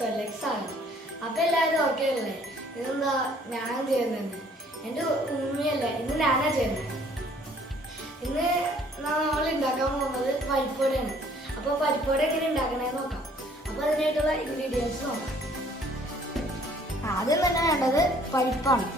സെലക്സാണ്. അപ്പം എല്ലാവരും ഓക്കെ അല്ലേ? ഇതെന്താ ഞാൻ ചെയ്യുന്നത്? എൻ്റെ ഉമ്മയല്ല, ഇന്ന് ഞാനാ ചെയ്യുന്നത്. ഇന്ന് നമ്മൾ ഉണ്ടാക്കാൻ പോകുന്നത് പരിപ്പുവടയാണ്. അപ്പോൾ പരിപ്പുവട എങ്ങനെ ഉണ്ടാക്കണേന്ന് നോക്കാം. അപ്പോൾ അതിനായിട്ടുള്ള ഇൻഗ്രീഡിയൻസ് നോക്കാം. ആദ്യം തന്നെ വേണ്ടത് പരിപ്പാണ്.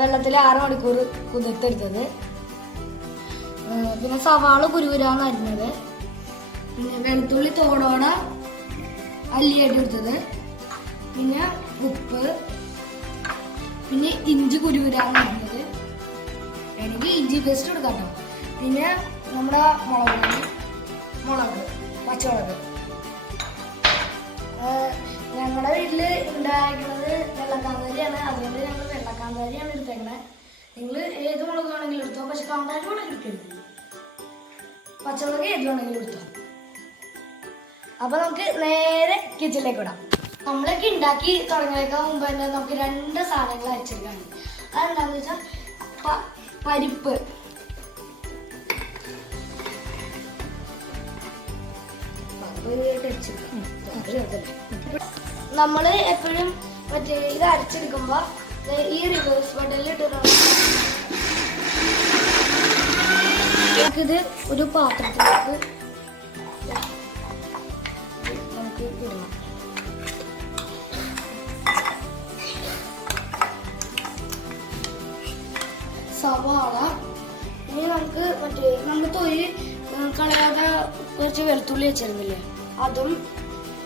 വെള്ളത്തിൽ 6 മണിക്കൂർ കുതിർത്തെടുത്തത്. പിന്നെ സവാള കുരുകുരാന്ന് അരിഞ്ഞത്. പിന്നെ വെളുത്തുള്ളി തോടോടെ അല്ലിയായിട്ട് എടുത്തത്. പിന്നെ ഉപ്പ്. പിന്നെ ഇഞ്ചി കുരുകുരാന്ന് അരിഞ്ഞത്. എനിക്ക് ഇഞ്ചി പേസ്റ്റ് എടുക്കാം കേട്ടോ. പിന്നെ നമ്മുടെ മുളക് പച്ചമുളക്. ഞങ്ങളുടെ വീട്ടിൽ ഉണ്ടാക്കുന്നത് വെള്ളക്കാന്താരിയാണ്. അതുകൊണ്ട് ഞങ്ങൾ വെള്ളക്കാന്താരിയാണ് എടുത്തേക്കണത്. നിങ്ങൾ ഏത് മുളക് വേണമെങ്കിലും എടുത്തോ, പക്ഷെ കാന്താരി വേണമെങ്കിൽ എടുക്കരുത്. പച്ചമുളക് ഏത് വേണമെങ്കിലും എടുത്തോ. അപ്പൊ നമുക്ക് നേരെ കിച്ചണിലേക്ക് വിടാം. നമ്മളൊക്കെ ഉണ്ടാക്കി തുടങ്ങിയേക്കാൻ മുമ്പ് തന്നെ നമുക്ക് 2 സാധനങ്ങൾ അരച്ചെടുക്കാണ്. അതെന്താണെന്ന് വെച്ചാൽ പരിപ്പ്. നമ്മൾ എപ്പോഴും മറ്റേ ഇത് അരച്ചെടുക്കുമ്പോ ഈ റിവേഴ്സ് ബട്ടണിൽ നമുക്കിത് ഒരു പാത്രത്തിലേക്ക് നമുക്ക് ഇടണം. സവാള. ഇനി നമുക്ക് നമ്മൾ തൊലി കളയാതെ കുറച്ച് വെളുത്തുള്ളി വെച്ചിരുന്നില്ലേ, അതും.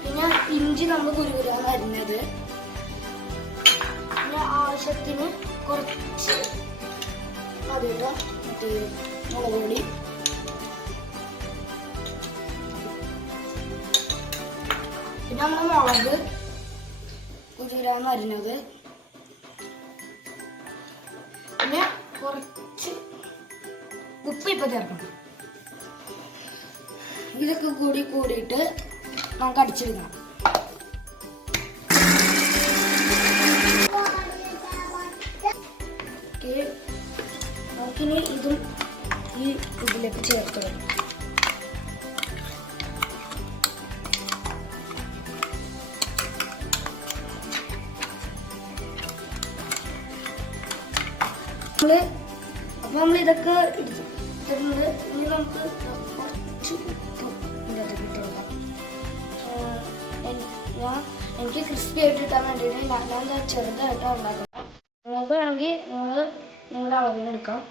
പിന്നെ ഇഞ്ചി നമ്മൾ കുരുകുരാന്ന് അരിഞ്ഞത്. പിന്നെ ആവശ്യത്തിന് കുറച്ച് അതിടാം. മുളക് പൊടി. പിന്നെ നമ്മൾ മുളക് കുരുകുരാന്ന് അരിഞ്ഞത്. പിന്നെ കുറച്ച് ഉപ്പ് ഇപ്പം ചേർക്കണം. ഇതൊക്കെ കൂടിയിട്ട് നമുക്ക് അടിച്ചെടുക്കണം. നമുക്കിനി ഇതും ഈ ഇതിലേക്ക് ചേർത്ത് കൊടുക്കണം. അപ്പം നമ്മൾ ഇതൊക്കെ ഇട്ടിട്ടുണ്ട്. ഇനി നമുക്ക് കുറച്ച് ഉപ്പ് ഇതിനകത്ത് ഇട്ട് കൊടുക്കാം. എനിക്ക് ക്രിസ്പി ആയിട്ട് ഇട്ടാൻ വേണ്ടിയിട്ട് ഞാൻ ചെറുതായിട്ട് ഉണ്ടാക്കണം. നിങ്ങൾക്ക് വേണമെങ്കിൽ നിങ്ങളുടെ അളവിനെടുക്കാം.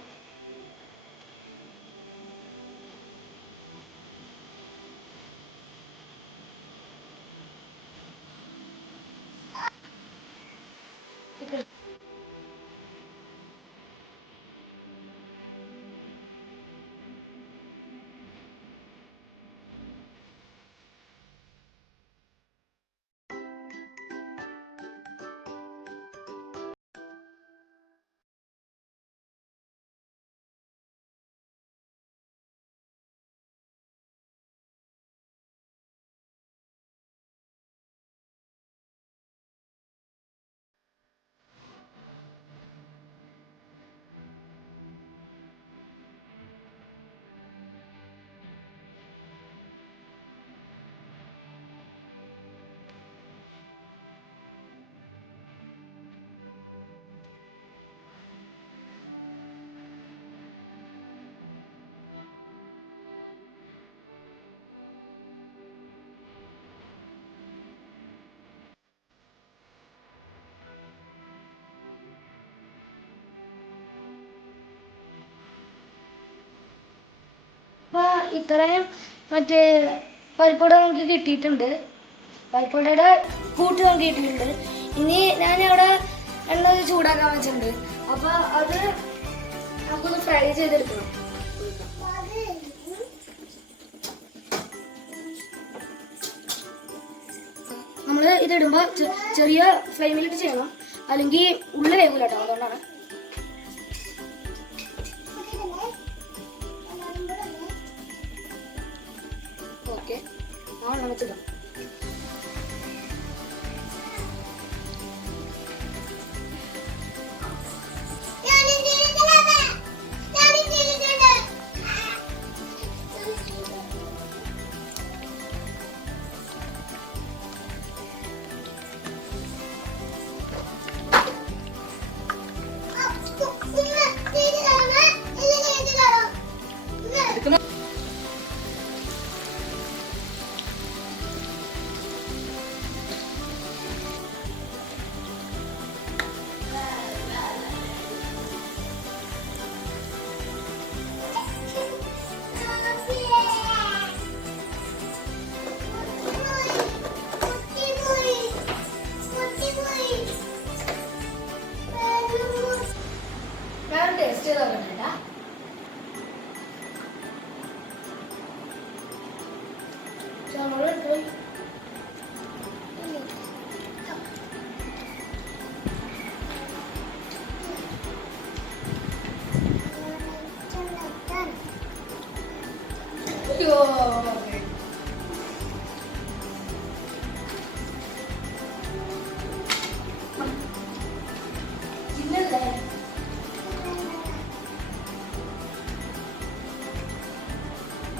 ഇത്രയും മറ്റേ പരിപ്പുവട നമുക്ക് കിട്ടിയിട്ടുണ്ട്. പരിപ്പുവടയുടെ കൂട്ട് നമുക്ക് കിട്ടിയിട്ടുണ്ട്. ഇനി ഞാൻ അവിടെ എണ്ണ ചൂടാക്കാൻ വെച്ചിട്ടുണ്ട്. അപ്പൊ അത് നമുക്കൊന്ന് ഫ്രൈ ചെയ്തെടുക്കണം. നമ്മൾ ഇതിടുമ്പോ ചെറിയ ഫ്ലെയിമിലിട്ട് ചെയ്യണം, അല്ലെങ്കിൽ ഉള്ളിൽ വേഗൂല കേട്ടോ. അതുകൊണ്ടാണ്. ഓക്കെ, വെച്ചിടാം. ഞാൻ ടേസ്റ്റ് ചെയ്ത് നോക്കട്ടെ.